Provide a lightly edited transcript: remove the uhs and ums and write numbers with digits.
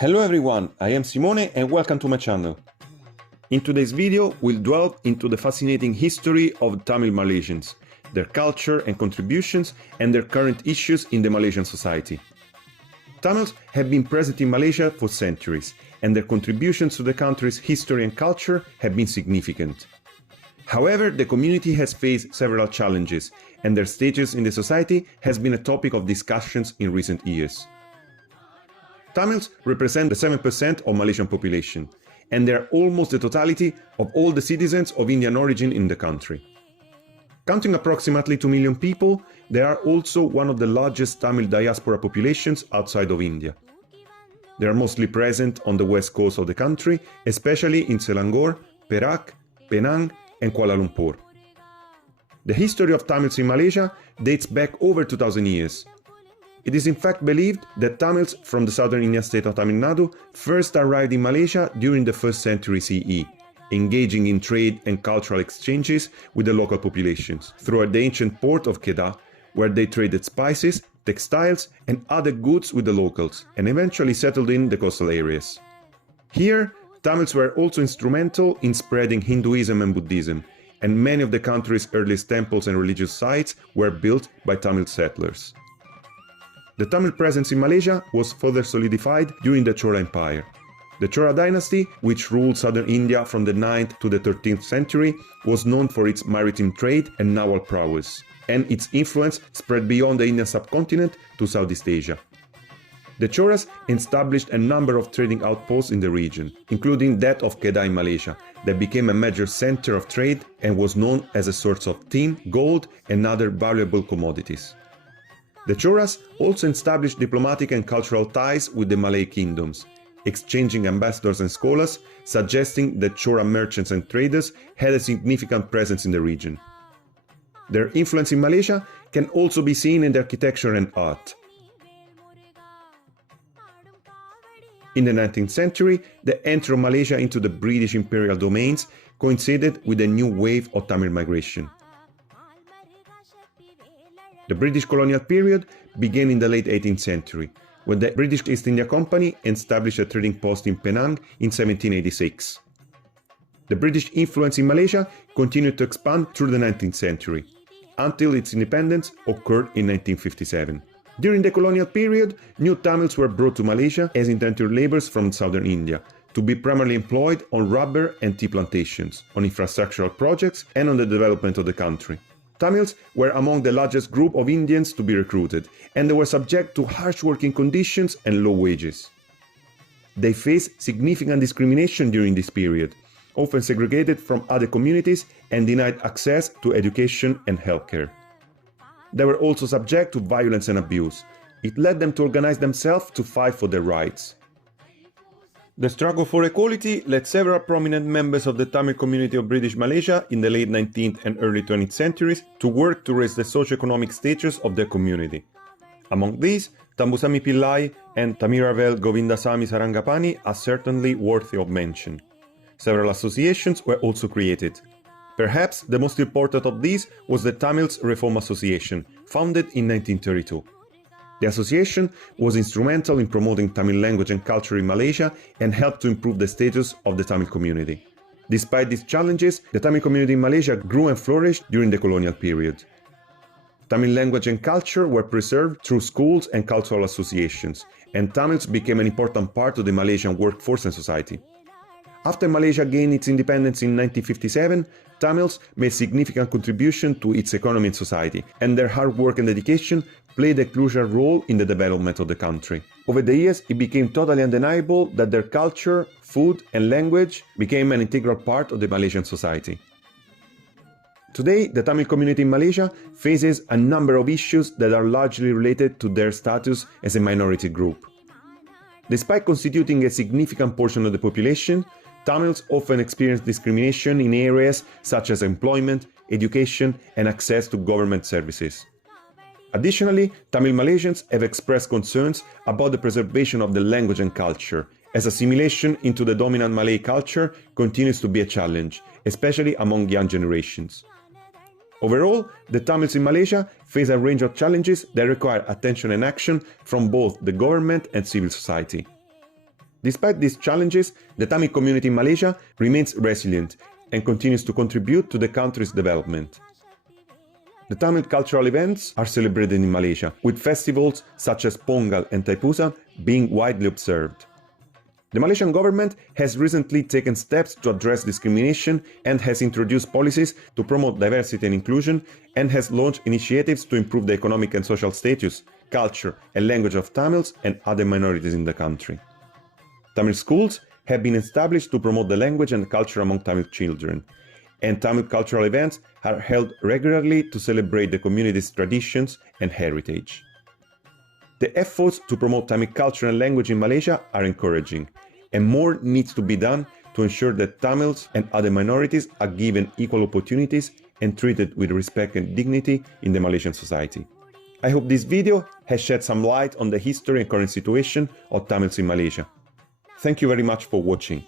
Hello everyone, I am Simone and welcome to my channel. In today's video, we'll delve into the fascinating history of Tamil Malaysians, their culture and contributions, and their current issues in the Malaysian society. Tamils have been present in Malaysia for centuries, and their contributions to the country's history and culture have been significant. However, the community has faced several challenges, and their status in the society has been a topic of discussions in recent years. Tamils represent the 7% of Malaysian population, and they are almost the totality of all the citizens of Indian origin in the country. Counting approximately 2 million people, they are also one of the largest Tamil diaspora populations outside of India. They are mostly present on the west coast of the country, especially in Selangor, Perak, Penang, and Kuala Lumpur. The history of Tamils in Malaysia dates back over 2,000 years. It is in fact believed that Tamils from the southern Indian state of Tamil Nadu first arrived in Malaysia during the 1st century CE, engaging in trade and cultural exchanges with the local populations through the ancient port of Kedah, where they traded spices, textiles, and other goods with the locals, and eventually settled in the coastal areas. Here, Tamils were also instrumental in spreading Hinduism and Buddhism, and many of the country's earliest temples and religious sites were built by Tamil settlers. The Tamil presence in Malaysia was further solidified during the Chora Empire. The Chora dynasty, which ruled southern India from the 9th to the 13th century, was known for its maritime trade and naval prowess, and its influence spread beyond the Indian subcontinent to Southeast Asia. The Choras established a number of trading outposts in the region, including that of Kedah in Malaysia, that became a major center of trade and was known as a source of tin, gold, and other valuable commodities. The Choras also established diplomatic and cultural ties with the Malay kingdoms, exchanging ambassadors and scholars, suggesting that Chora merchants and traders had a significant presence in the region. Their influence in Malaysia can also be seen in the architecture and art. In the 19th century, the entry of Malaysia into the British imperial domains coincided with a new wave of Tamil migration. The British colonial period began in the late 18th century, when the British East India Company established a trading post in Penang in 1786. The British influence in Malaysia continued to expand through the 19th century, until its independence occurred in 1957. During the colonial period, new Tamils were brought to Malaysia as indentured laborers from southern India, to be primarily employed on rubber and tea plantations, on infrastructural projects, and on the development of the country. Tamils were among the largest group of Indians to be recruited, and they were subject to harsh working conditions and low wages. They faced significant discrimination during this period, often segregated from other communities and denied access to education and healthcare. They were also subject to violence and abuse. It led them to organize themselves to fight for their rights. The struggle for equality led several prominent members of the Tamil community of British Malaysia in the late 19th and early 20th centuries to work to raise the socio-economic status of their community. Among these, Tambusami Pillai and Thamiravel Govindasamy Sarangapani are certainly worthy of mention. Several associations were also created. Perhaps the most important of these was the Tamils Reform Association, founded in 1932. The association was instrumental in promoting Tamil language and culture in Malaysia and helped to improve the status of the Tamil community. Despite these challenges, the Tamil community in Malaysia grew and flourished during the colonial period. Tamil language and culture were preserved through schools and cultural associations, and Tamils became an important part of the Malaysian workforce and society. After Malaysia gained its independence in 1957, Tamils made significant contribution to its economy and society, and their hard work and dedication played a crucial role in the development of the country. Over the years, it became totally undeniable that their culture, food, and language became an integral part of the Malaysian society. Today, the Tamil community in Malaysia faces a number of issues that are largely related to their status as a minority group. Despite constituting a significant portion of the population, Tamils often experience discrimination in areas such as employment, education, and access to government services. Additionally, Tamil Malaysians have expressed concerns about the preservation of the language and culture, as assimilation into the dominant Malay culture continues to be a challenge, especially among young generations. Overall, the Tamils in Malaysia face a range of challenges that require attention and action from both the government and civil society. Despite these challenges, the Tamil community in Malaysia remains resilient and continues to contribute to the country's development. The Tamil cultural events are celebrated in Malaysia, with festivals such as Pongal and Thaipusam being widely observed. The Malaysian government has recently taken steps to address discrimination and has introduced policies to promote diversity and inclusion, and has launched initiatives to improve the economic and social status, culture and language of Tamils and other minorities in the country. Tamil schools have been established to promote the language and culture among Tamil children, and Tamil cultural events are held regularly to celebrate the community's traditions and heritage. The efforts to promote Tamil culture and language in Malaysia are encouraging, and more needs to be done to ensure that Tamils and other minorities are given equal opportunities and treated with respect and dignity in the Malaysian society. I hope this video has shed some light on the history and current situation of Tamils in Malaysia. Thank you very much for watching.